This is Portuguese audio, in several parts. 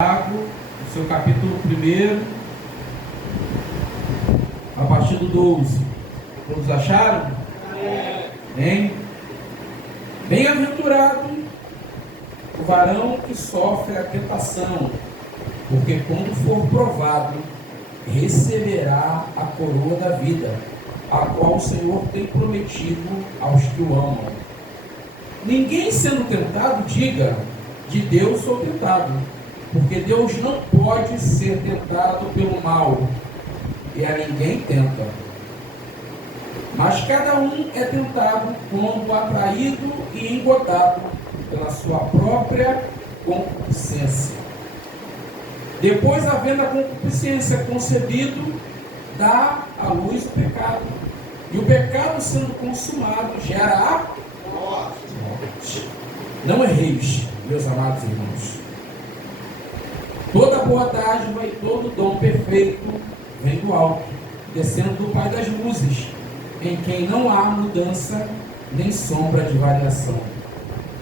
No seu capítulo 1, a partir do 12. Todos acharam? Hein? Bem-aventurado o varão que sofre a tentação, porque quando for provado, receberá a coroa da vida, a qual o Senhor tem prometido aos que o amam. Ninguém sendo tentado diga, de Deus sou tentado, porque Deus não pode ser tentado pelo mal, e a ninguém tenta. Mas cada um é tentado quando atraído e engodado pela sua própria concupiscência. Depois, havendo a concupiscência concebido, dá à luz o pecado. E o pecado, sendo consumado, gera a morte. Não erreis, meus amados irmãos. Toda boa dádiva e todo dom perfeito vem do alto, descendo do Pai das luzes, em quem não há mudança nem sombra de variação.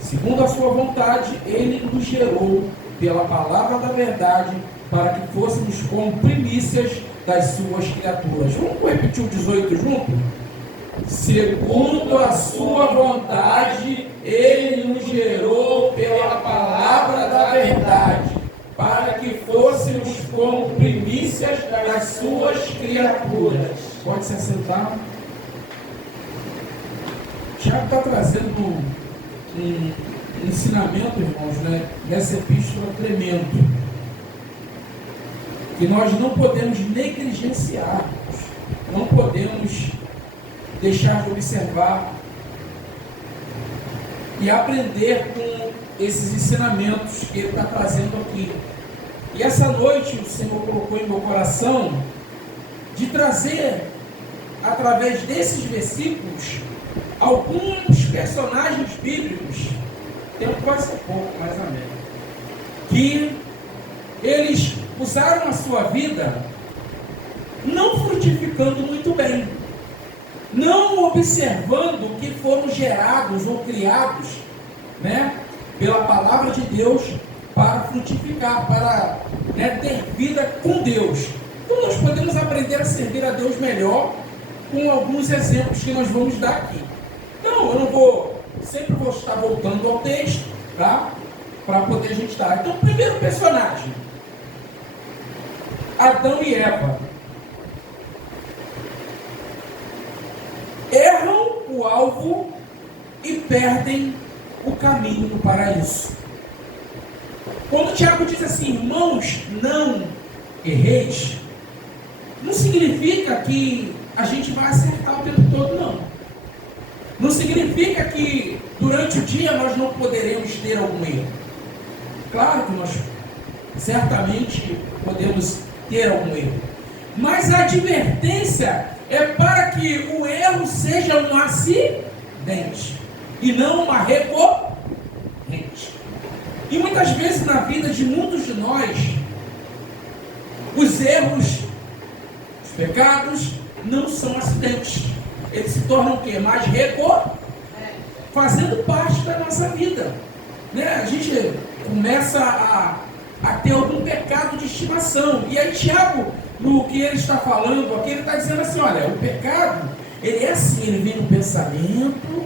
Segundo a sua vontade, Ele nos gerou pela palavra da verdade, para que fôssemos como primícias das suas criaturas. Vamos repetir o 18 junto? Segundo a sua vontade, Ele nos gerou pela palavra da verdade, para que fôssemos como primícias das suas criaturas. Pode se assentar. Tiago está trazendo um ensinamento, irmãos, né, nessa epístola tremendo, que nós não podemos negligenciar, não podemos deixar de observar e aprender com esses ensinamentos que ele está trazendo aqui. E essa noite o Senhor colocou em meu coração de trazer, através desses versículos, alguns personagens bíblicos, tempo vai ser pouco, mas amém, que eles usaram a sua vida não frutificando muito bem, não observando que foram gerados ou criados, né, pela palavra de Deus para frutificar, para, né, ter vida com Deus. Então nós podemos aprender a servir a Deus melhor com alguns exemplos que nós vamos dar aqui. Então eu não vou, sempre vou estar voltando ao texto, tá? Para poder a gente estar. Então, o primeiro personagem, Adão e Eva, erram o alvo e perdem o caminho do paraíso. Quando o Tiago diz assim, irmãos, não erreis, não significa que a gente vai acertar o tempo todo, não. Não significa que durante o dia nós não poderemos ter algum erro. Claro que nós certamente podemos ter algum erro. Mas a advertência é para que o erro seja um acidente e não uma recorrente. E muitas vezes na vida de muitos de nós, os erros, os pecados, não são acidentes. Eles se tornam o quê? Mais recorrentes, fazendo parte da nossa vida. Né? A gente começa a ter algum pecado de estimação. E aí Tiago, no que ele está falando aqui, ele está dizendo assim, olha, o pecado, ele é assim, ele vem no pensamento,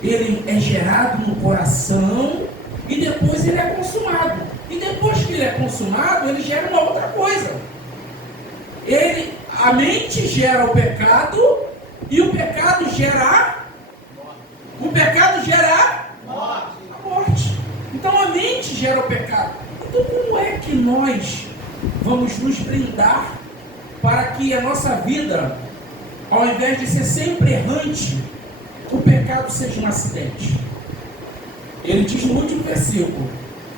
ele é gerado no coração, e depois ele é consumado. E depois que ele é consumado, ele gera uma outra coisa. A mente gera o pecado, e o pecado gera a morte. Então a mente gera o pecado. Então como é que nós vamos nos blindar para que a nossa vida, ao invés de ser sempre errante, o pecado seja um acidente? Ele diz no último versículo,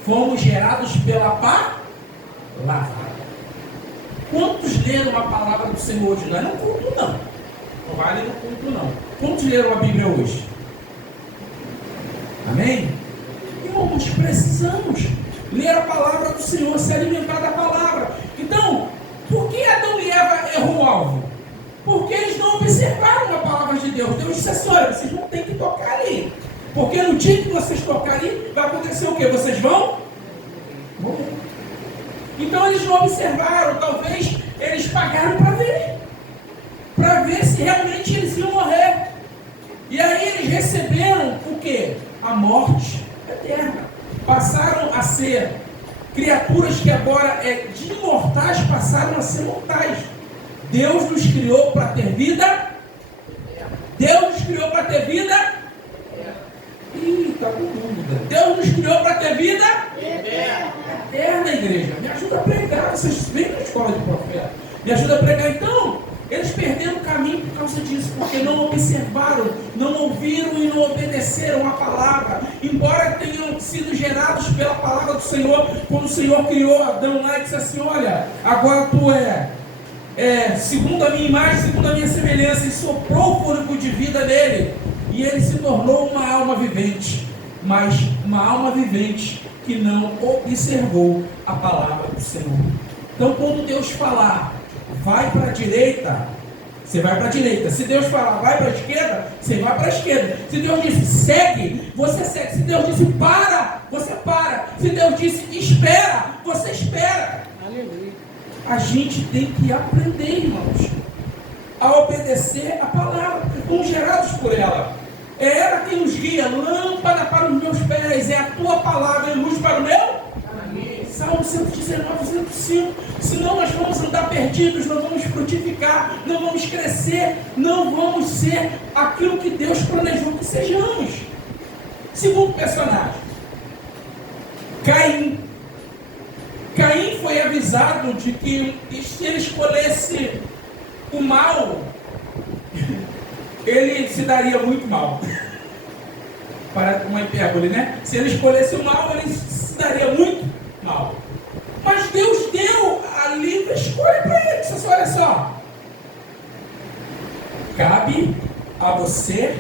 fomos gerados pela palavra. Quantos leram a palavra do Senhor hoje? Não é no culto, não. Não vale no culto, não. Quantos leram a Bíblia hoje? Amém? Irmãos, precisamos ler a palavra do Senhor, se alimentar da palavra. Então, por que Adão e Eva errou o alvo? Porque eles não observaram a palavra de Deus. Deus disse assim, olha, vocês não têm que tocar ali. Porque no dia que vocês tocarem, vai acontecer o quê? Vocês vão morrer. Então eles não observaram, talvez eles pagaram para ver se realmente eles iam morrer. E aí eles receberam o quê? A morte eterna. Passaram a ser criaturas que agora de imortais passaram a ser mortais. Deus nos criou para ter vida. Deus nos criou para ter vida. Ih, está com dúvida. Deus nos criou para ter vida eterna, igreja. Me ajuda a pregar. Vocês vêm na escola de profeta. Me ajuda a pregar. Então, eles perderam o caminho por causa disso, porque não observaram, não ouviram e não obedeceram a palavra. Embora tenham sido gerados pela palavra do Senhor, quando o Senhor criou Adão lá e disse assim: olha, agora tu segundo a minha imagem, segundo a minha semelhança, e soprou o fôlego de vida nele, e ele se tornou uma alma vivente, mas uma alma vivente que não observou a palavra do Senhor. Então, quando Deus falar, vai para a direita, você vai para a direita. Se Deus falar, vai para a esquerda, você vai para a esquerda. Se Deus disse, segue, você segue. Se Deus disse, para, você para. Se Deus disse, espera, você espera. Aleluia. A gente tem que aprender, irmãos, a obedecer a palavra, porque fomos gerados por ela. É ela quem nos guia, lâmpada para os meus pés, é a tua palavra e luz para o meu. Salmo 119, 105. Senão nós vamos andar perdidos, não vamos frutificar, não vamos crescer, não vamos ser aquilo que Deus planejou que sejamos. Segundo personagem, Caim. Caim foi avisado de que se ele escolhesse o mal, ele se daria muito mal. Para uma hipérbole, né? Se ele escolhesse o mal, ele se daria muito mal. Mas Deus deu a livre escolha para ele. Disse, olha só, cabe a você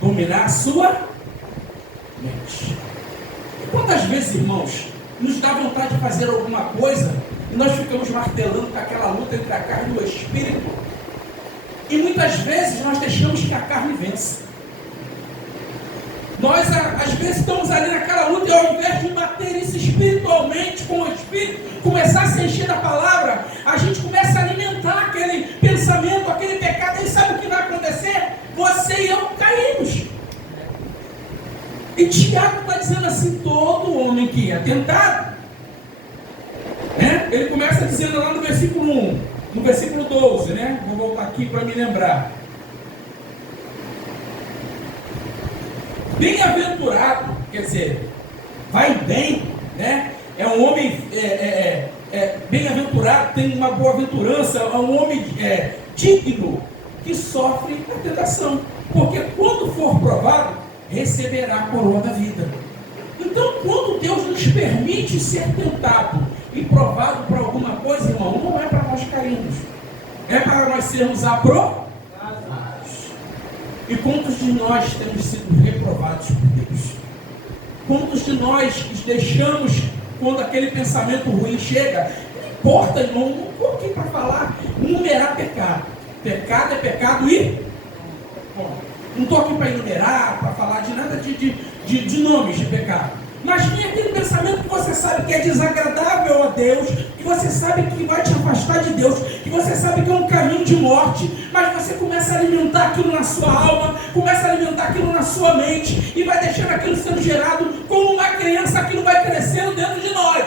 dominar a sua mente. E quantas vezes, irmãos, nos dá vontade de fazer alguma coisa e nós ficamos martelando com aquela luta entre a carne e o espírito, e muitas vezes nós deixamos que a carne vença. Nós, às vezes, estamos ali naquela luta e ao invés de bater isso espiritualmente com o Espírito, começar a se encher da palavra, a gente começa a alimentar aquele pensamento, aquele pecado. E sabe o que vai acontecer? Você e eu caímos. E Tiago está dizendo assim, todo homem que é tentado, né? Ele começa dizendo lá no versículo 1, no versículo 12, né? Vou voltar aqui para me lembrar. Bem-aventurado, quer dizer, vai bem, né? É um homem bem-aventurado, tem uma boa-aventurança, é um homem digno que sofre a tentação, porque quando for provado, receberá a coroa da vida. Então, quando Deus nos permite ser tentado e provado por alguma coisa, irmão, não é para nós cairmos, é para nós sermos aprovados. E quantos de nós temos sido reprovados por Deus? Quantos de nós deixamos, quando aquele pensamento ruim chega, não importa, irmão, não estou aqui para falar, enumerar pecado. Pecado é pecado e... Bom, não estou aqui para enumerar, para falar de nada de nomes de pecado. Mas vem aquele pensamento que você sabe que é desagradável a Deus, que você sabe que vai te afastar de Deus, que você sabe que é um caminho de morte, mas você começa a alimentar aquilo na sua alma, começa a alimentar aquilo na sua mente, e vai deixando aquilo sendo gerado como uma criança, aquilo vai crescendo dentro de nós.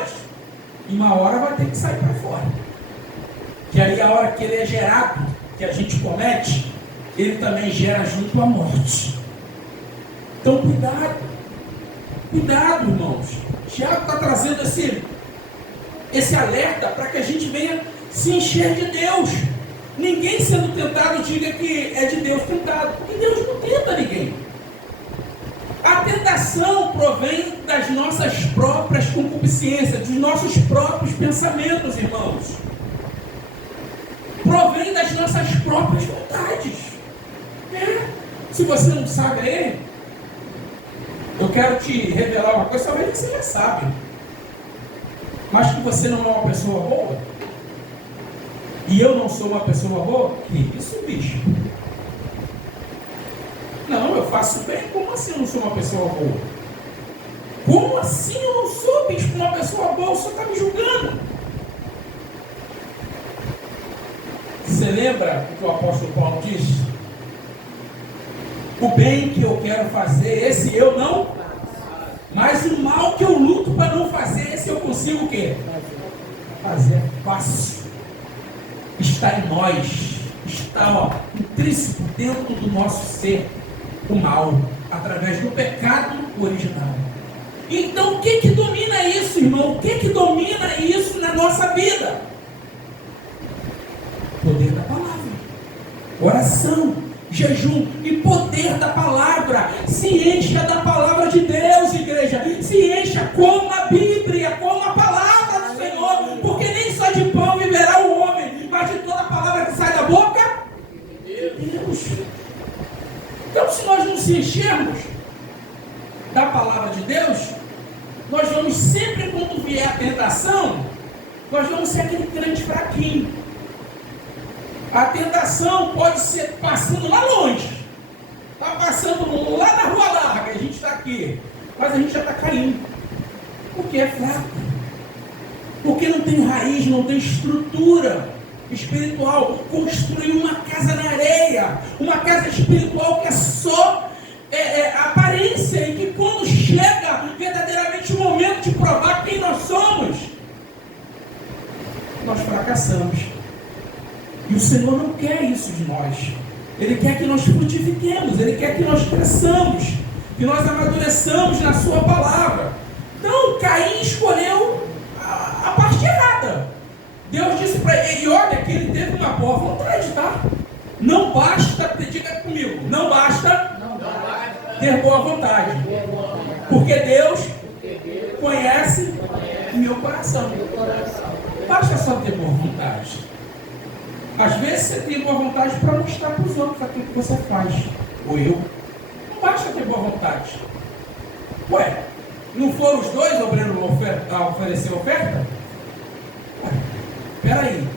E uma hora vai ter que sair para fora. Que aí a hora que ele é gerado, que a gente comete, ele também gera junto a morte. Então cuidado. Cuidado, irmãos. Tiago está trazendo esse alerta para que a gente venha se encher de Deus. Ninguém sendo tentado diga que é de Deus tentado, porque Deus não tenta ninguém. A tentação provém das nossas próprias concupiscências, dos nossos próprios pensamentos, irmãos. Provém das nossas próprias vontades. Se você não sabe aí, eu quero te revelar uma coisa, talvez você já sabe, mas que você não é uma pessoa boa, e eu não sou uma pessoa boa, que isso, bicho? Não, eu faço bem, como assim eu não sou uma pessoa boa? Como assim eu não sou, bicho, uma pessoa boa? O senhor está me julgando? Você lembra o que o apóstolo Paulo disse? O bem que eu quero fazer, esse eu não. Mas o mal que eu luto para não fazer, esse eu consigo o quê? Fazer fácil. Está em nós. Está intrínseco dentro do nosso ser. O mal. Através do pecado original. Então o que domina isso, irmão? O que domina isso na nossa vida? Poder da palavra. Oração, jejum e poder da palavra. Se encha da palavra de Deus, igreja. Se encha como a Bíblia, como a palavra do Senhor. Porque nem só de pão viverá o homem, mas de toda a palavra que sai da boca de Deus. Então, se nós não se enchermos da palavra de Deus, nós vamos sempre, quando vier a tentação, nós vamos ser aquele crente fraquinho. A tentação pode ser passando lá longe. Está passando lá na rua larga, a gente está aqui. Mas a gente já está caindo. Porque é fraco. Porque não tem raiz, não tem estrutura espiritual. Construir uma casa na areia. Uma casa espiritual que é só aparência. E que quando chega verdadeiramente o momento de provar quem nós somos, nós fracassamos. E o Senhor não quer isso de nós. Ele quer que nós frutifiquemos. Ele quer que nós cresçamos. Que nós amadureçamos na sua palavra. Então, Caim escolheu a parte errada. Deus disse para ele, e olha que ele teve uma boa vontade, tá? Não basta, diga comigo, não basta ter boa vontade. Porque Deus conhece o meu coração. Basta só ter boa vontade. Às vezes você tem boa vontade para mostrar para os outros aquilo que você faz. Ou eu. Não basta ter boa vontade. Ué, não foram os dois obreiros a oferecer oferta? Ué, peraí.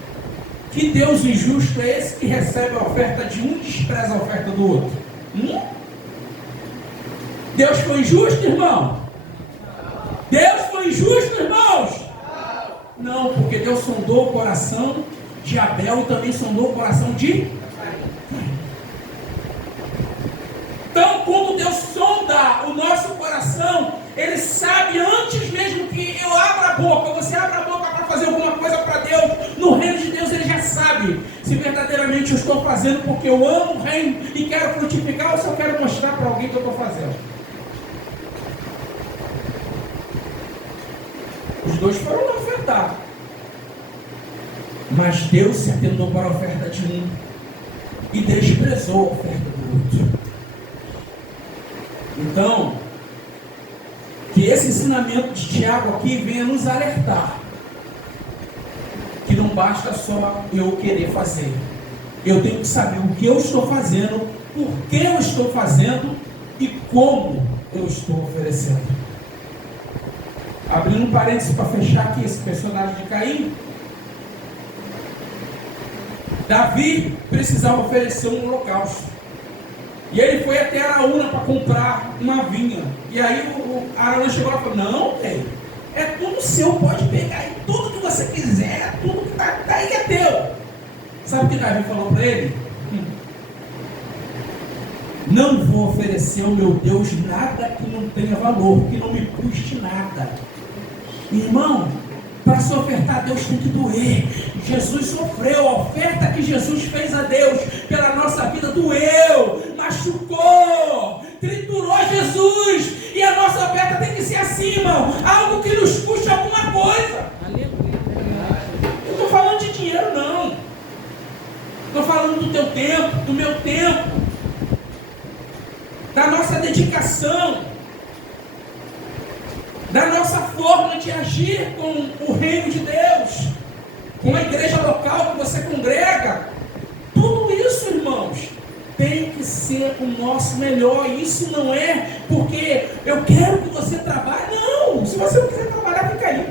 Que Deus injusto é esse que recebe a oferta de um e despreza a oferta do outro? Deus foi injusto, irmão? Deus foi injusto, irmãos? Não, porque Deus sondou o coração de Abel e também sondou o coração de Caim. Então, quando Deus sonda o nosso coração, Ele sabe antes mesmo que eu abra a boca, você abre a boca para fazer alguma coisa para Deus, no reino de Deus Ele já sabe se verdadeiramente eu estou fazendo porque eu amo o reino e quero frutificar ou se eu quero mostrar para alguém que eu estou fazendo. Os dois foram lá ofertar. Mas Deus se atentou para a oferta de um e desprezou a oferta do outro. Então, que esse ensinamento de Tiago aqui venha nos alertar que não basta só eu querer fazer. Eu tenho que saber o que eu estou fazendo, por que eu estou fazendo e como eu estou oferecendo. Abrindo um parênteses para fechar aqui esse personagem de Caim. Davi precisava oferecer um holocausto. E ele foi até Araúna para comprar uma vinha. E aí o Araúna chegou lá e falou, não, rei, é tudo seu, pode pegar e tudo que você quiser, tudo que está aí é teu. Sabe o que Davi falou para ele? Não vou oferecer ao meu Deus nada que não tenha valor, que não me custe nada. Irmão, para se ofertar a Deus tem que doer. Jesus sofreu, a oferta que Jesus fez a Deus pela nossa vida doeu, machucou, triturou Jesus. E a nossa oferta tem que ser assim, irmão, algo que nos custe alguma coisa. Eu estou falando de dinheiro, não. Estou falando do teu tempo, do meu tempo, da nossa dedicação, da nossa forma de agir com o reino de Deus, com a igreja local que você congrega. Tudo isso, irmãos, tem que ser o nosso melhor. Isso não é porque eu quero que você trabalhe. Não, se você não quiser trabalhar, fica aí.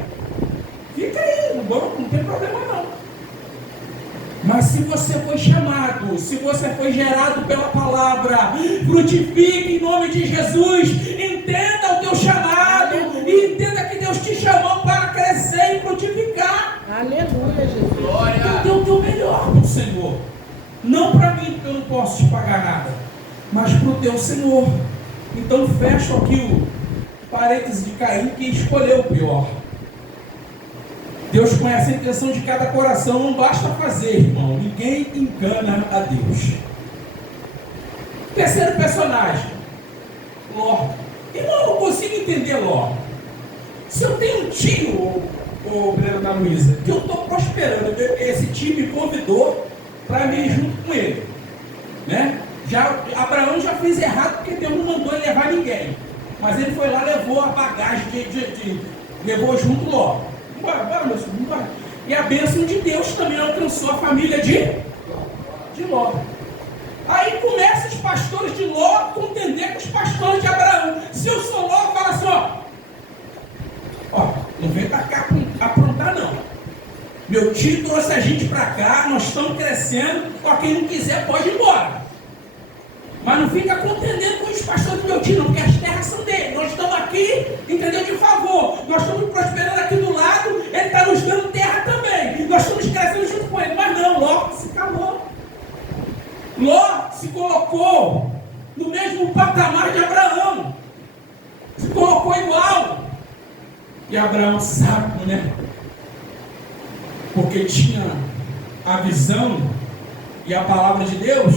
Fica aí, no banco, não tem problema não. Mas se você foi chamado, se você foi gerado pela palavra, frutifique em nome de Jesus. Entenda o teu chamado e entenda que Deus te chamou para crescer e frutificar. Aleluia, Jesus. Glória. Então, o teu melhor. melhor para o Senhor. Não para mim, porque eu não posso te pagar nada, mas para o teu Senhor. Então fecho aqui o parênteses de Caim, que escolheu o pior. Deus conhece a intenção de cada coração, não basta fazer, irmão. Ninguém engana a Deus. Terceiro personagem, Ló. Irmão, eu não consigo entender Ló. Se eu tenho um tio, o Breno da Luísa, que eu estou prosperando, esse tio me convidou para ir junto com ele, né? Abraão já fez errado porque Deus não mandou ele levar ninguém, mas ele foi lá, levou a bagagem, levou junto Ló. Bora, meu filho, bora. E a bênção de Deus também alcançou a família de Ló. Aí começam os pastores de Ló a contender com os pastores de Abraão. Se eu sou Ló, fala assim, ó, não vem pra cá aprontar não. Meu tio trouxe a gente pra cá, nós estamos crescendo, quem não quiser pode ir embora. Mas não fica contendendo com os pastores do meu tio, não, porque as terras são dele. Nós estamos aqui, entendeu? De favor. Nós estamos prosperando aqui do lado, ele está nos dando terra também. Nós estamos crescendo junto com ele. Mas não, Ló se calou. Ló se colocou no mesmo patamar de Abraão. Se colocou igual. E Abraão sabe, né? Porque tinha a visão e a palavra de Deus.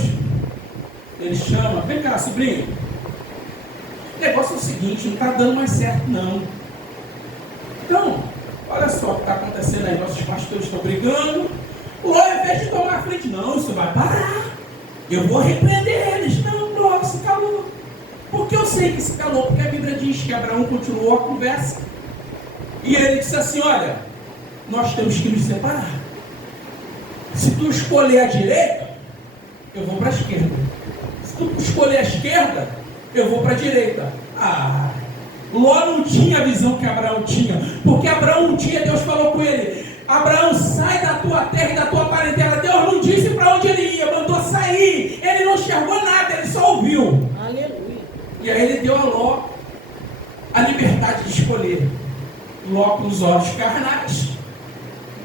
Ele chama, vem cá, sobrinho. O negócio é o seguinte, não está dando mais certo, não. Então, olha só o que está acontecendo aí. Nossos pastores estão brigando. Ló, ao invés de tomar a frente, não, isso vai parar. Eu vou repreender eles. Não, Ló, se calou. Por que eu sei que se calou? Porque a Bíblia diz que Abraão continuou a conversa. E ele disse assim, olha, nós temos que nos separar. Se tu escolher a direita, eu vou para a esquerda. Se tu escolher a esquerda, eu vou para a direita. Ló não tinha a visão que Abraão tinha. Porque Abraão um dia, Deus falou com ele, Abraão, sai da tua terra e da tua parentela. Deus não disse para onde ele ia, mandou sair. Ele não enxergou nada, ele só ouviu. Aleluia. E aí ele deu a Ló a liberdade de escolher. Ló com os olhos carnais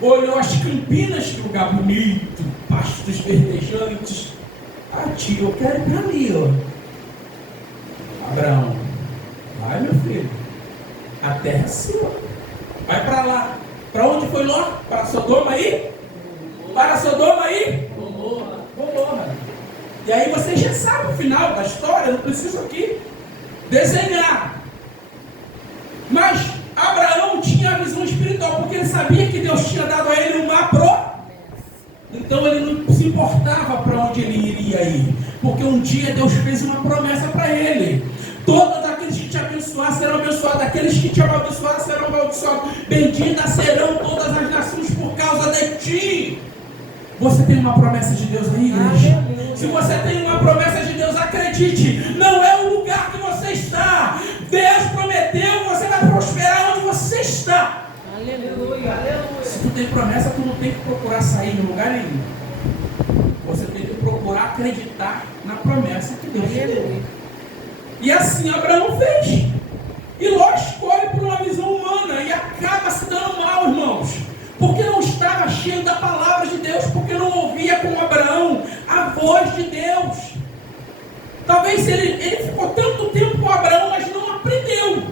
olhou as campinas, que lugar bonito, pastos verdejantes. Tio, eu quero ir para ali, ó. Abraão, vai, meu filho, a terra é sua, vai para lá. Para onde foi Ló? Para Sodoma aí? Para Sodoma aí? Gomorra. E aí você já sabe o final da história, não preciso aqui desenhar. Mas Abraão tinha a visão espiritual, porque ele sabia que Deus tinha dado a ele uma promessa. Então ele não se importava para onde ele iria ir, porque um dia Deus fez uma promessa para ele: todos aqueles que te abençoar serão abençoados, aqueles que te amaldiçoar serão amaldiçoados, benditas serão todas as nações por causa de ti. Você tem uma promessa de Deus aí, igreja? Se você tem uma promessa de Deus, acredite, não é o lugar que você está. Deus prometeu, você vai prosperar onde você está. Aleluia, aleluia. Se tu tem promessa, tu não tem que procurar sair de lugar nenhum. Você tem que procurar acreditar na promessa que Deus te deu. E assim Abraão fez. E Ló escolhe por uma visão humana e acaba se dando mal, irmãos. Porque não estava cheio da palavra de Deus, porque não ouvia como Abraão a voz de Deus. Talvez ele ficou tanto tempo com Abraão, mas não aprendeu.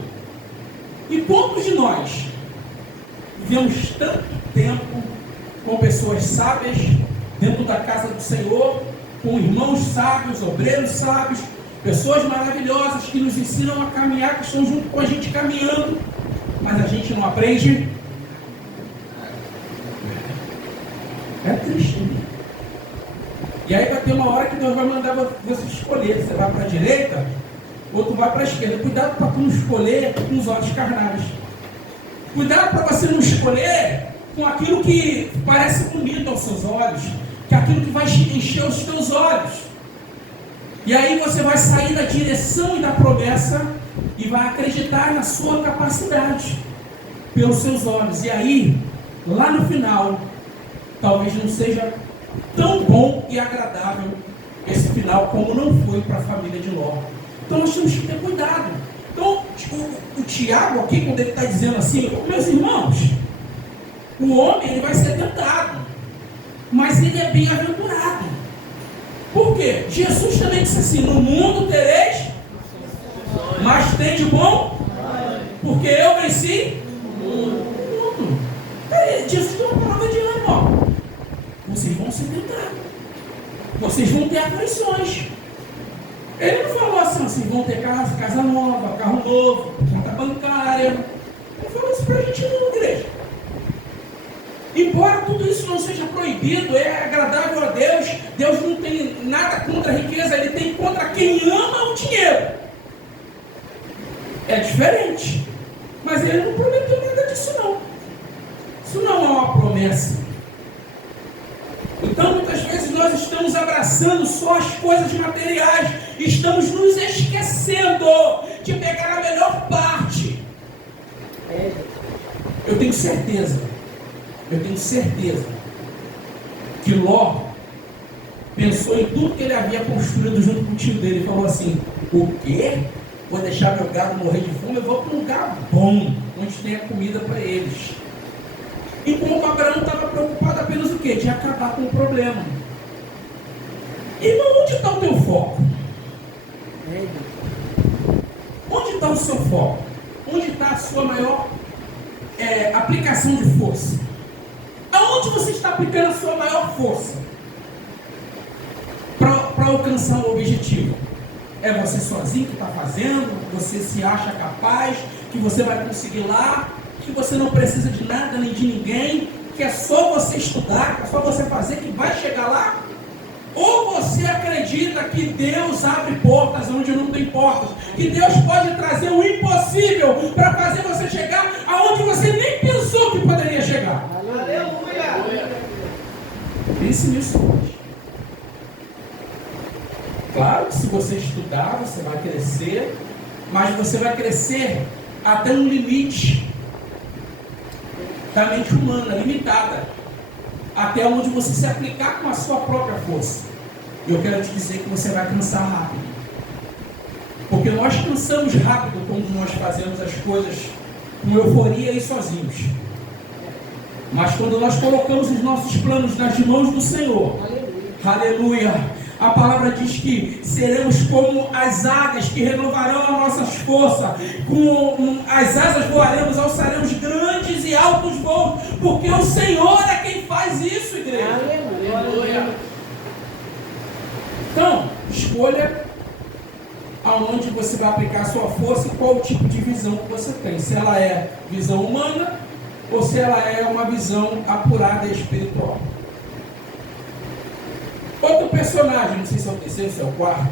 E quantos de nós vivemos tanto tempo com pessoas sábias dentro da casa do Senhor, com irmãos sábios, obreiros sábios, pessoas maravilhosas que nos ensinam a caminhar, que estão junto com a gente caminhando, mas a gente não aprende? É triste, né? E aí vai ter uma hora que Deus vai mandar você escolher. Você vai para a direita ou tu vai para a esquerda. Cuidado para tu não escolher com os olhos carnais. Cuidado para você não escolher com aquilo que parece bonito aos seus olhos, que é aquilo que vai encher os teus olhos. E aí você vai sair da direção e da promessa e vai acreditar na sua capacidade pelos seus olhos. E aí, lá no final, talvez não seja tão bom e agradável esse final como não foi para a família de Ló. Então nós temos que ter cuidado. Então o Tiago aqui, quando ele está dizendo assim, meus irmãos, o homem ele vai ser tentado. mas ele é bem-aventurado. Por quê? Jesus também disse assim: no mundo tereis, mas tem de bom, porque eu venci o mundo. Jesus tem uma palavra de ânimo, ó. Vocês vão se tentar, vocês vão ter aflições. Ele não falou assim: vocês vão ter casa nova, carro novo, conta bancária. Ele falou isso pra gente não, igreja. Embora tudo isso não seja proibido, é agradável a Deus. Deus não tem nada contra a riqueza, Ele tem contra quem ama o dinheiro. É diferente. Mas Ele não prometeu nada disso não. Isso não é uma promessa. Então muitas vezes nós estamos abraçando só as coisas materiais. Estamos nos esquecendo de pegar a melhor parte. Eu tenho certeza que Ló pensou em tudo que ele havia construído junto com o tio dele e falou assim: o quê? Vou deixar meu gado morrer de fome, eu vou para um lugar bom, onde tenha comida para eles. E como o Abraão estava preocupado apenas o quê? De acabar com o problema. Irmão, onde está o teu foco? Onde está o seu foco? Onde está a sua maior aplicação de força? Aonde você está aplicando a sua maior força para alcançar o objetivo? É você sozinho que está fazendo? Você se acha capaz? Que você vai conseguir lá? Que você não precisa de nada nem de ninguém? Que é só você estudar? Que é só você fazer que vai chegar lá? Ou você acredita que Deus abre portas onde não tem portas? Que Deus pode trazer o impossível para fazer você chegar aonde você nem pensou que poderia chegar? Aleluia! Pense nisso hoje. Claro que se você estudar, você vai crescer, mas você vai crescer até um limite da mente humana, limitada, até onde você se aplicar com a sua própria força. E eu quero te dizer que você vai cansar rápido, porque nós cansamos rápido quando nós fazemos as coisas com euforia e sozinhos. Mas quando nós colocamos os nossos planos nas mãos do Senhor, aleluia, a palavra diz que seremos como as águias que renovarão as nossas forças, com as asas voaremos, alçaremos grandes e altos voos, porque o Senhor é quem faz isso, igreja. Aleluia. Então, escolha aonde você vai aplicar a sua força e qual o tipo de visão que você tem. Se ela é visão humana ou se ela é uma visão apurada e espiritual. Outro personagem, não sei se é o terceiro, se é o quarto,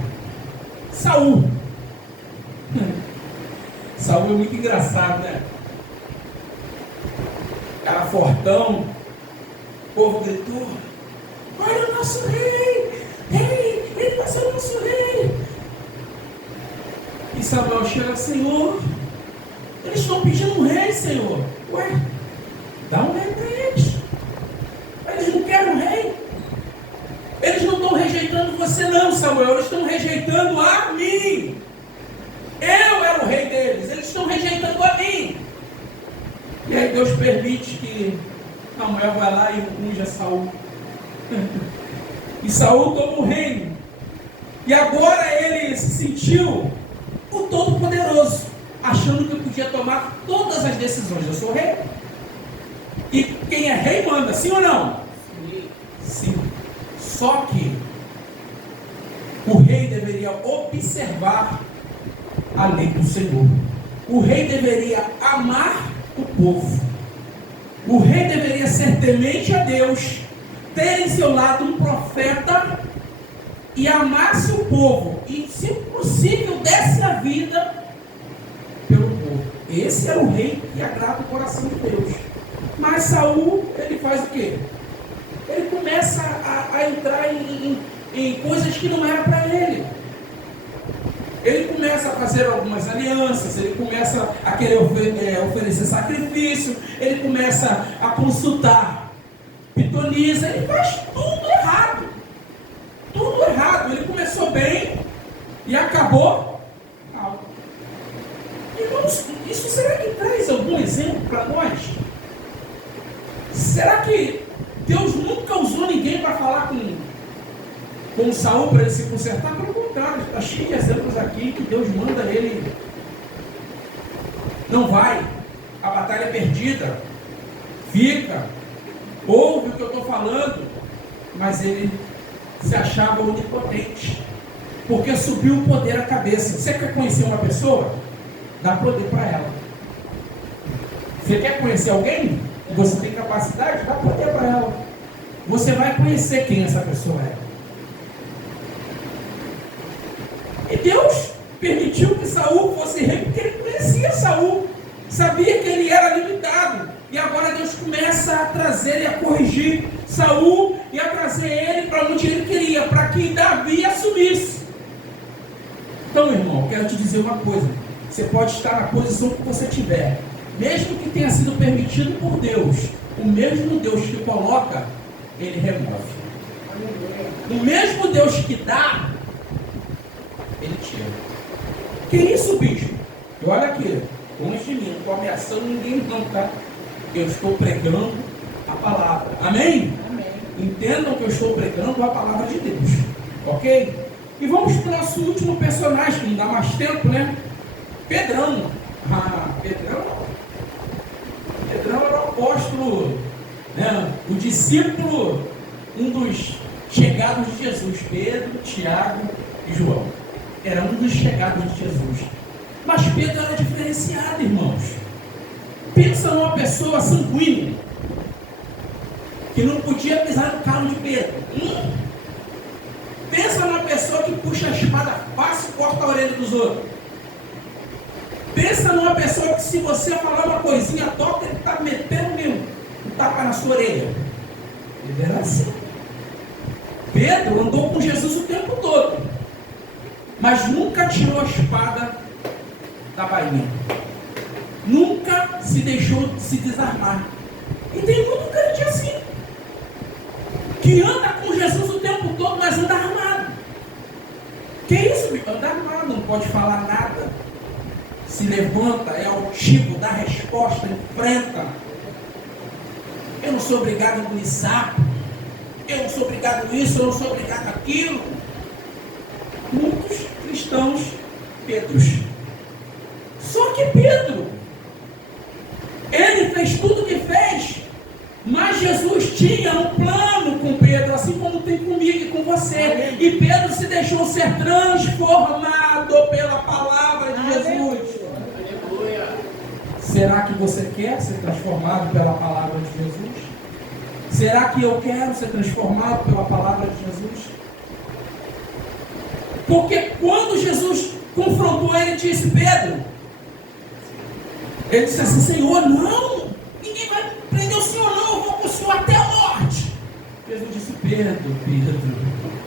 Saul. Saul é muito engraçado, né? Cara fortão, o povo gritou: olha o nosso rei! Rei! Ele vai ser o nosso rei! E Samuel chega: Senhor, eles estão pedindo um rei, Senhor. Ué, dá um rei para eles. Eles não querem um rei. Eles não estão rejeitando você não, Samuel. Eles estão rejeitando a mim. Eu era o rei deles. Eles estão rejeitando a mim. E aí Deus permite que Samuel vai lá e unja Saul. E Saul toma o reino. E agora ele se sentiu o Todo-Poderoso, achando que podia tomar todas as decisões. Eu sou rei. E quem é rei manda, sim ou não? Sim. Só que o rei deveria observar a lei do Senhor. O rei deveria amar o povo. O rei deveria ser temente a Deus, ter em seu lado um profeta e amasse o povo. E, se possível, desse a vida pelo povo. Esse é o rei que agrada o coração de Deus. Mas Saul, ele faz o quê? Ele começa a entrar em coisas que não eram para ele. Ele começa a fazer algumas alianças, ele começa a querer oferecer sacrifício, ele começa a consultar pitonisa, ele faz tudo errado. Tudo errado. Ele começou bem e acabou mal. Irmãos, isso será que traz algum exemplo para nós? Será que Deus nunca usou usou ninguém para falar com Saul para ele se consertar. Pelo contrário, está cheio de exemplos aqui que Deus manda ele. Não vai, a batalha é perdida. Fica, ouve o que eu estou falando. Mas ele se achava onipotente, porque subiu o poder à cabeça. Você quer conhecer uma pessoa? Dá poder para ela. Você quer conhecer alguém? Você tem capacidade? Dá poder para ela. Você vai conhecer quem essa pessoa é. E Deus permitiu que Saul fosse rei, porque ele conhecia Saul, sabia que ele era limitado. E agora Deus começa a trazer e a corrigir Saul e a trazer ele para onde ele queria, para que Davi assumisse. Então, irmão, quero te dizer uma coisa. Você pode estar na posição que você tiver, mesmo que tenha sido permitido por Deus. O mesmo Deus que coloca, ele remove. O mesmo Deus que dá, ele tira. Que isso, bicho? E olha aqui, longe de mim, não estou ameaçando ninguém não, tá? Eu estou pregando a palavra. Amém? Amém. Entendam que eu estou pregando a palavra de Deus. Ok? E vamos para o nosso último personagem, que não dá mais tempo, né? Pedrão. Pedrão era o apóstolo, né? O discípulo, um dos chegados de Jesus. Pedro, Tiago e João. Era um dos chegados de Jesus. Mas Pedro era diferenciado, irmãos. Pensa numa pessoa sanguínea, que não podia pisar no calo de Pedro. Pensa numa pessoa que puxa a espada fácil e corta a orelha dos outros. Pensa numa pessoa que, se você falar uma coisinha torta, ele está metendo um tapa na sua orelha. Ele era assim. Pedro andou com Jesus o tempo todo, mas nunca tirou a espada da bainha. Nunca se deixou de se desarmar. E tem muito crente assim, que anda com Jesus o tempo todo, mas anda armado. Que isso, meu? Anda armado, não pode falar nada. Se levanta, é altivo, dá resposta, enfrenta. Eu não sou obrigado a engolir sapo. Eu não sou obrigado a isso, eu não sou obrigado a aquilo. Muitos cristãos, Pedros. Só que Pedro, ele fez tudo o que fez, mas Jesus tinha um plano com Pedro, assim como tem comigo e com você. E Pedro se deixou ser transformado pela palavra de Jesus. Aleluia. Será que você quer ser transformado pela palavra de Jesus? Será que eu quero ser transformado pela palavra de Jesus? Porque quando Jesus confrontou ele, disse: Pedro, ele disse assim: Senhor, não, ninguém vai prender o Senhor, não, eu vou com o Senhor até a morte. Jesus disse: Pedro,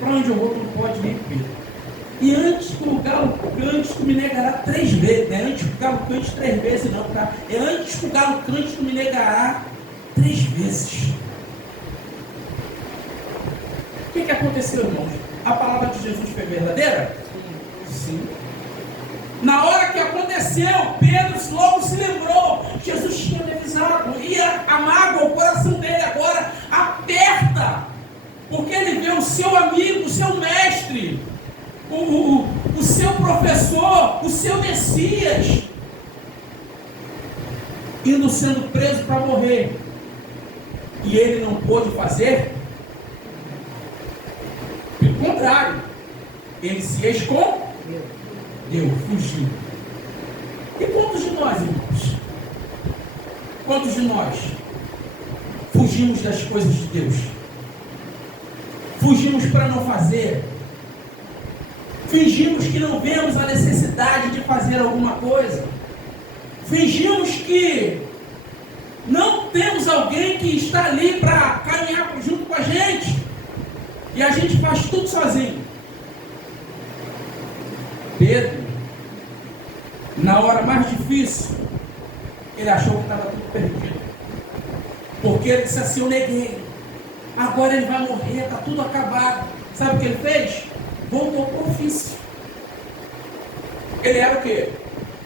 para onde eu vou, tu não pode ir, Pedro. E antes que o galo cante, tu me negará 3 vezes. Não é antes que o galo cante 3 vezes, não, tá? É antes que o galo cante, tu me negará 3 vezes. O que aconteceu, irmãos? A palavra de Jesus foi verdadeira? Sim. Na hora que aconteceu, Pedro logo se lembrou. Jesus tinha me avisado. E a mágoa, o coração dele agora aperta. Porque ele vê o seu amigo, o seu mestre, o seu professor, o seu Messias, indo sendo preso para morrer. E ele não pôde fazer. Pelo contrário, ele se escondeu. Fugiu. E quantos de nós, irmãos? Quantos de nós fugimos das coisas de Deus? Fugimos para não fazer? Fingimos que não vemos a necessidade de fazer alguma coisa? Fingimos que não temos alguém que está ali para caminhar junto com a gente? E a gente faz tudo sozinho. Pedro, na hora mais difícil, ele achou que estava tudo perdido. Porque ele disse assim: eu neguei, agora ele vai morrer, está tudo acabado. Sabe o que ele fez? Voltou para o ofício. Ele era o quê?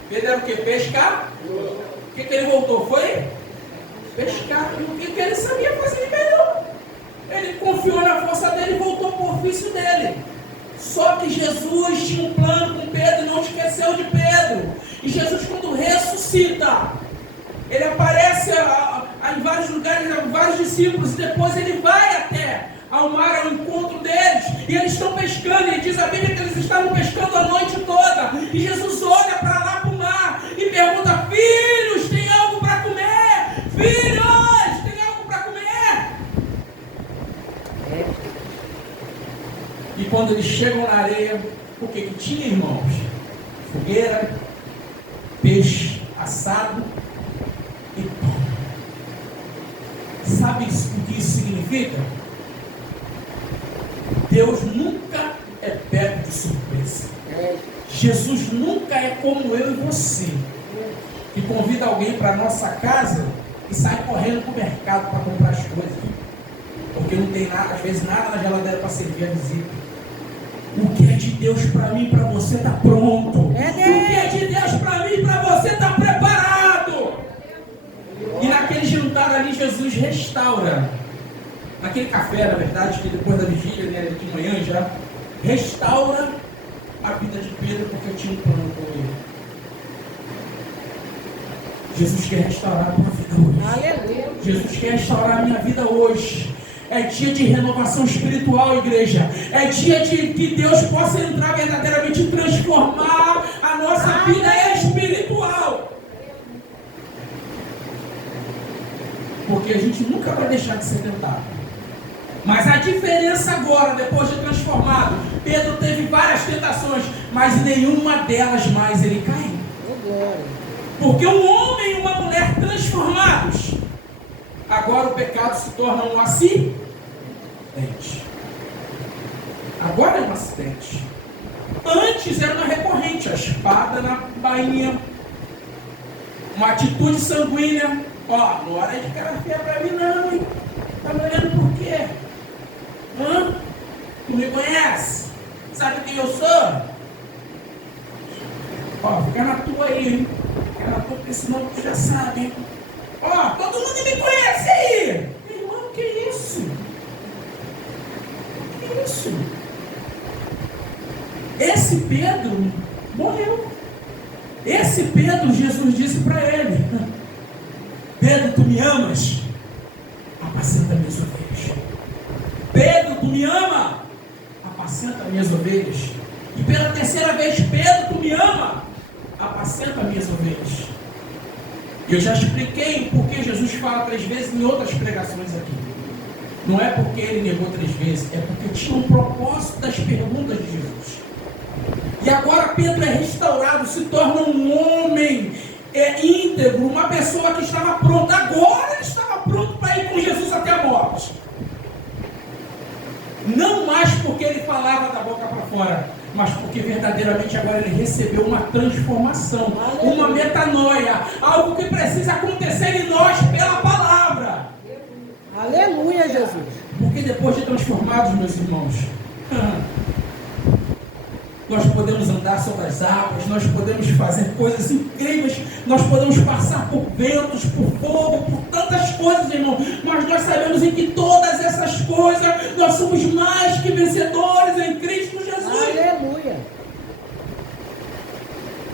Pedro era o quê? Pescar? O que ele voltou? Foi pescar. E o que ele sabia fazer melhor? Ele confiou ofício dele. Só que Jesus tinha um plano com Pedro e não esqueceu de Pedro. E Jesus, quando ressuscita, ele aparece em vários lugares, a vários discípulos, e depois ele vai até ao mar, ao encontro deles, e eles estão pescando, e diz a Bíblia que eles estavam pescando a noite toda, e Jesus olha para lá para o mar, e pergunta: filhos, tem algo para comer? Filhos, tem algo para comer? E quando eles chegam na areia, o que tinha, irmãos? Fogueira, peixe assado e pão. Sabe o que isso significa? Deus nunca é pego de surpresa. Jesus nunca é como eu e você, que convida alguém para a nossa casa e sai correndo para o mercado para comprar as coisas, porque não tem nada, às vezes nada na geladeira para servir a visita. O que é de Deus para mim e para você está pronto. O que é de Deus para mim e para você está preparado. E naquele jantar ali, Jesus restaura, naquele café, na verdade, que depois da vigília, né, de manhã já, restaura a vida de Pedro, porque tinha um plano com ele. Jesus quer restaurar a tua vida hoje. Aleluia. Jesus quer restaurar a minha vida hoje. É dia de renovação espiritual, igreja. É dia de que Deus possa entrar verdadeiramente e transformar a nossa vida espiritual. Porque a gente nunca vai deixar de ser tentado. Mas a diferença agora, depois de transformado, Pedro teve várias tentações, mas nenhuma delas mais ele caiu. Porque um homem e uma mulher transformados, agora o pecado se torna um acidente. Agora é um acidente. Antes era uma recorrente, a espada na bainha, uma atitude sanguínea. Ó, não é de cara feia pra mim não, hein? Tá me olhando por quê? Tu me conhece? Sabe quem eu sou? Ó, fica na tua aí, hein? Fica na tua, porque senão tu já sabe, hein? Ó, todo mundo me conhece aí! Irmão, que isso? Que isso? Esse Pedro morreu. Esse Pedro, Jesus disse para ele: Pedro, tu me amas? Apacenta minhas ovelhas. Pedro, tu me ama? Apacenta minhas ovelhas. E pela terceira vez: Pedro, tu me ama? Apacenta minhas ovelhas. Eu já expliquei porque Jesus fala 3 vezes em outras pregações aqui. Não é porque ele negou 3 vezes, é porque tinha um propósito das perguntas de Jesus. E agora Pedro é restaurado, se torna um homem íntegro, uma pessoa que estava pronta. Agora ele estava pronto para ir com Jesus até a morte. Não mais porque ele falava da boca para fora, mas porque verdadeiramente agora ele recebeu uma transformação, uma metanoia, algo que precisa acontecer em nós pela palavra. Aleluia, Jesus. Porque depois de transformados, meus irmãos, nós podemos andar sobre as águas, nós podemos fazer coisas incríveis, nós podemos passar por ventos, por fogo, por tantas coisas, irmão, mas nós sabemos em que todas essas coisas nós somos mais que vencedores em Cristo Jesus. Aleluia.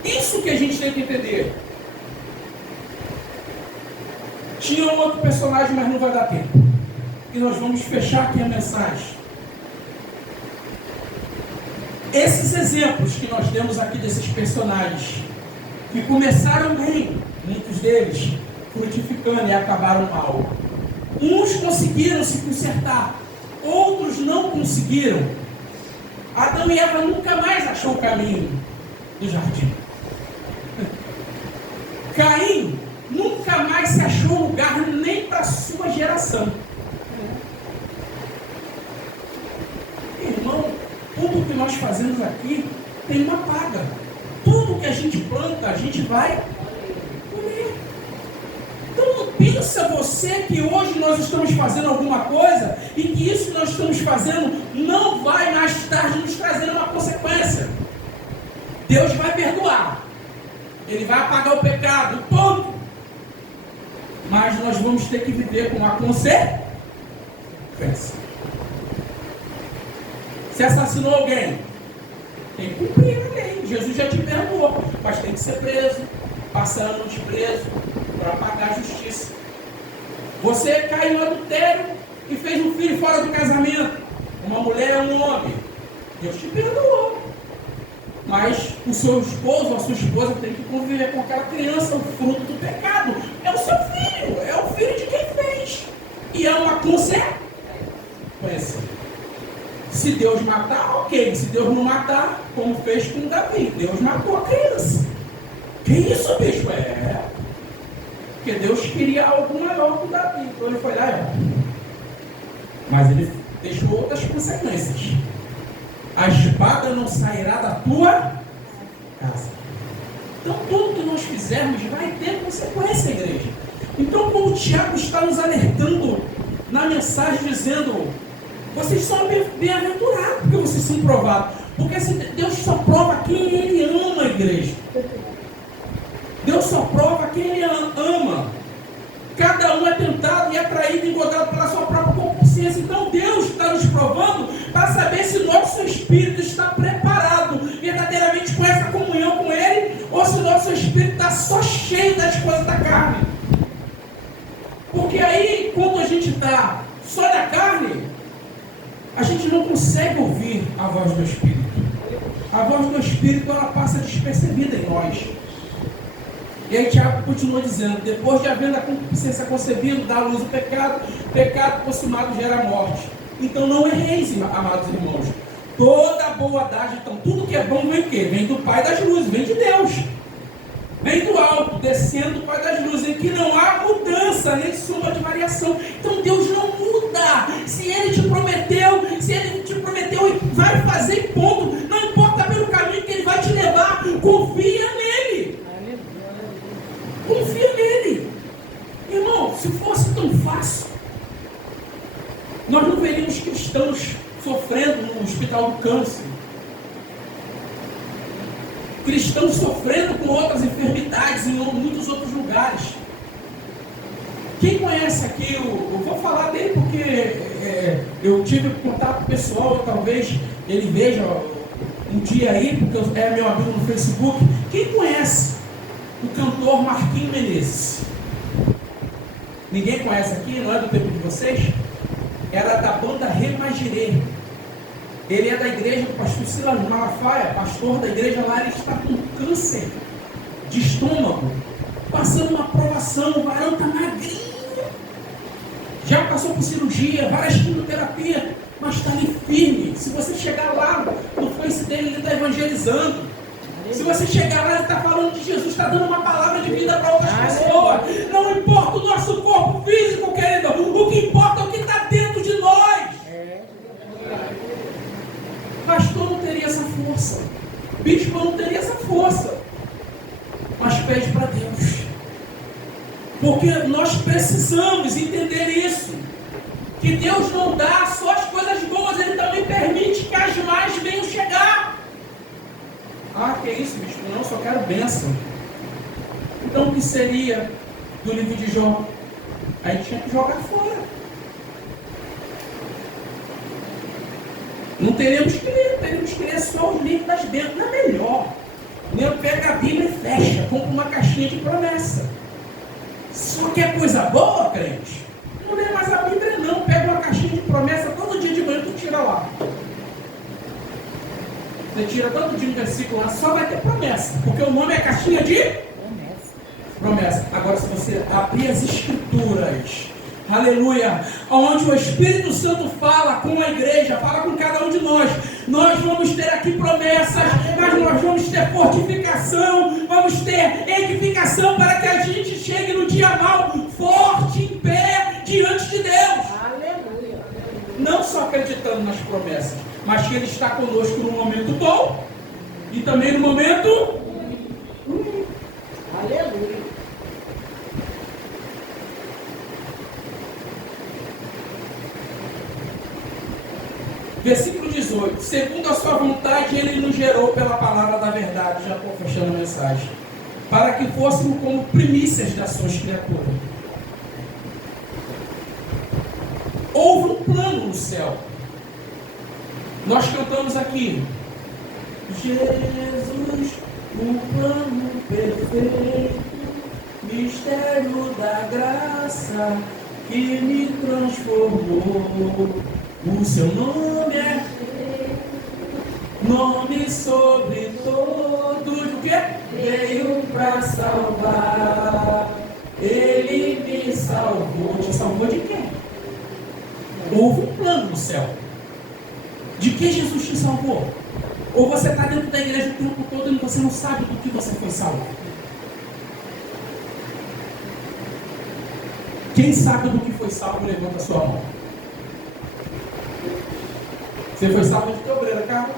Isso que a gente tem que entender. Tinha um outro personagem, mas não vai dar tempo. E nós vamos fechar aqui a mensagem. Esses exemplos que nós temos aqui desses personagens, que começaram bem, muitos deles, frutificando e acabaram mal. Uns conseguiram se consertar, outros não conseguiram. Adão e Eva nunca mais achou o caminho do jardim. Caim nunca mais se achou lugar nem para a sua geração. Irmão, tudo que nós fazemos aqui tem uma paga. Tudo que a gente planta, a gente vai colher. Então pensa você que hoje nós estamos fazendo alguma coisa e que isso que nós estamos fazendo não vai mais tarde nos trazer uma consequência. Deus vai perdoar. Ele vai apagar o pecado, ponto. Mas nós vamos ter que viver com a consequência. Você assassinou alguém? Tem que cumprir a lei. Jesus já te perdoou, mas tem que ser preso, passar anos preso para pagar a justiça. Você caiu no adultério e fez um filho fora do casamento, uma mulher ou um homem. Deus te perdoou. Mas o seu esposo ou a sua esposa tem que conviver com aquela criança, o fruto do pecado. É o seu filho, é o filho de quem fez. E é uma consequência. Se Deus matar, ok. Se Deus não matar, como fez com Davi, Deus matou a criança. Que isso, bispo? Porque Deus queria algo maior que Davi. Então ele foi lá, mas ele deixou outras consequências. A espada não sairá da tua casa. Então tudo que nós fizermos vai ter consequência, igreja. Então, como o Tiago está nos alertando na mensagem, dizendo: vocês são bem-aventurados porque vocês são provados. Porque Deus só prova quem Ele ama, igreja. Deus só prova quem Ele ama. Cada um é tentado e atraído e engodado pela sua própria consciência. Então Deus está nos provando para saber se nosso espírito está preparado verdadeiramente com essa comunhão com Ele, ou se nosso espírito está só cheio das coisas da carne. Porque aí, quando a gente está só na carne, a gente não consegue ouvir a voz do Espírito. A voz do Espírito, ela passa despercebida em nós. E aí Tiago continua dizendo: depois de havendo a concupiscência concebida, dá à luz o pecado, pecado consumado gera morte. Então não erreis, amados irmãos. Toda boa dádiva, então tudo que é bom vem o quê? Vem do Pai das luzes, vem de Deus. Vem do alto, descendo do Pai das luzes, em que não há mudança, nem soma de variação. Então Deus não muda. Se Ele te prometeu e vai fazer, ponto. Não importa pelo caminho que Ele vai te levar, confia nele. Confia nele. Irmão, se fosse tão fácil, nós não veríamos cristãos sofrendo no hospital do câncer, cristãos sofrendo com outras enfermidades em muitos outros lugares. Quem conhece aqui, eu vou falar dele porque eu tive contato pessoal, talvez ele veja um dia aí, porque é meu amigo no Facebook. Quem conhece o cantor Marquinhos Menezes? Ninguém conhece aqui, não é do tempo de vocês? Era da banda Remagirê. Ele é da igreja do pastor Silas Malafaia, pastor da igreja lá. Ele está com câncer de estômago, passando uma provação. O varão está magrinho, já passou por cirurgia, várias quimioterapias, mas está ali firme. Se você chegar lá no Face dele, ele está evangelizando. Se você chegar lá, ele está falando de Jesus, está dando uma palavra de vida para outras pessoas. Não importa o nosso corpo físico, querido, o que importa é o que está dentro de nós. Pastor não teria essa força, bispo não teria essa força, mas pede para Deus, porque nós precisamos entender isso, que Deus não dá só as coisas boas, Ele também permite que as más venham chegar. Que isso, bispo? Não, só quero bênção. Então o que seria do livro de Jó? A gente tinha que jogar fora. Não teremos que ler só os livros das bênçãos. Não é melhor. Nem pega a Bíblia e fecha, compra uma caixinha de promessa. Só que é coisa boa, crente. Não lê mais a Bíblia, não. Pega uma caixinha de promessa, todo dia de manhã tu tira lá. Você tira todo dia um versículo lá, só vai ter promessa. Porque o nome é caixinha de promessa. Agora, se você abrir as Escrituras, aleluia, onde o Espírito Santo fala com a igreja, fala com cada um de nós vamos ter aqui promessas, mas nós vamos ter fortificação, vamos ter edificação para que a gente chegue no dia mal, forte, em pé, diante de Deus. Aleluia. Não só acreditando nas promessas, mas que Ele está conosco no momento bom e também no momento ruim. Aleluia. Versículo 18: segundo a sua vontade, Ele nos gerou pela palavra da verdade. Já estou fechando a mensagem. Para que fôssemos como primícias das suas criaturas. Houve um plano no céu. Nós cantamos aqui, Jesus, o plano perfeito, mistério da graça que me transformou. O seu nome é nome sobre todos. O quê? Veio para salvar. Ele me salvou. Te salvou de quê? Houve um plano no céu. De que Jesus te salvou? Ou você está dentro da igreja o tempo todo e você não sabe do que você foi salvo? Quem sabe do que foi salvo, levanta a sua mão. Você foi salvo de que obreira, Carla?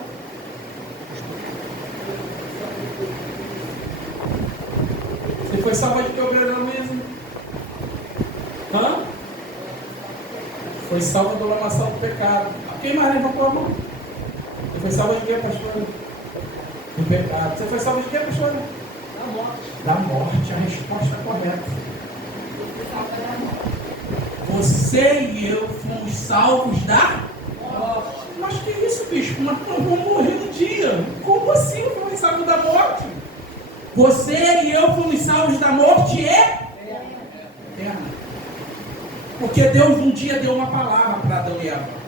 Você foi salvo de que obreira, Luísa? Hã? Foi salvo da lamação do pecado. Quem mais levantou a mão? Você foi salvo de quê, pastora? Do pecado. Você foi salvo de quê, pastora? Da morte. Da morte. A resposta é correta. Você e eu fomos salvos da morte. Mas que isso, bispo? Mas eu vou morrer um dia. Como assim eu fui salvo da morte? Você e eu fomos salvos da morte eterna. Porque Deus um dia deu uma palavra para Adão e Eva.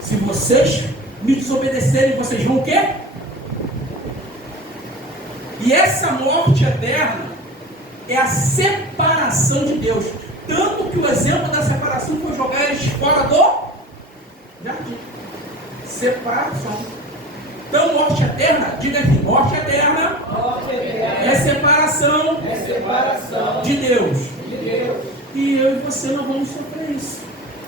Se vocês me desobedecerem, vocês vão o quê? E essa morte eterna é a separação de Deus. Tanto que o exemplo da separação foi jogar eles fora do jardim. Separação. Então, morte eterna, diga aqui, morte eterna, é separação, de Deus. E eu e você não vamos sofrer isso.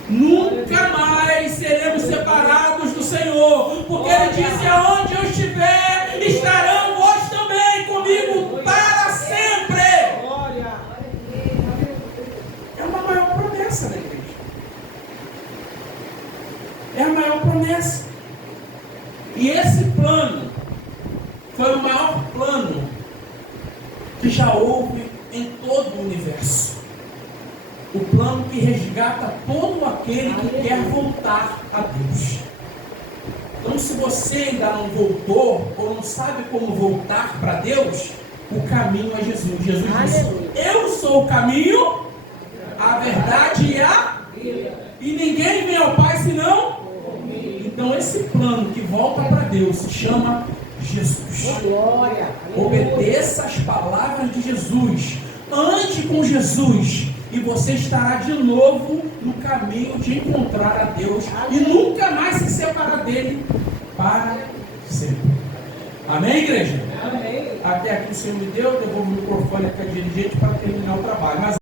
Nunca mais seremos separados do Senhor, porque Ele disse: aonde eu estiver, estarão vós também comigo para sempre. É uma maior promessa da igreja. É a maior promessa. E esse plano foi o maior plano que já houve em todo o universo. O plano que resgata todo aquele que quer voltar a Deus. Então, se você ainda não voltou, ou não sabe como voltar para Deus, o caminho é Jesus. Jesus disse: eu sou o caminho, a verdade e a vida. E ninguém vem ao Pai senão comigo. Então, esse plano que volta para Deus se chama Jesus. Obedeça as palavras de Jesus. Ande com Jesus. E você estará de novo no caminho de encontrar a Deus e nunca mais se separar dele para sempre. Amém, igreja? Amém. Até aqui o Senhor me deu, devolvo o microfone aqui a dirigente para terminar o trabalho. Mas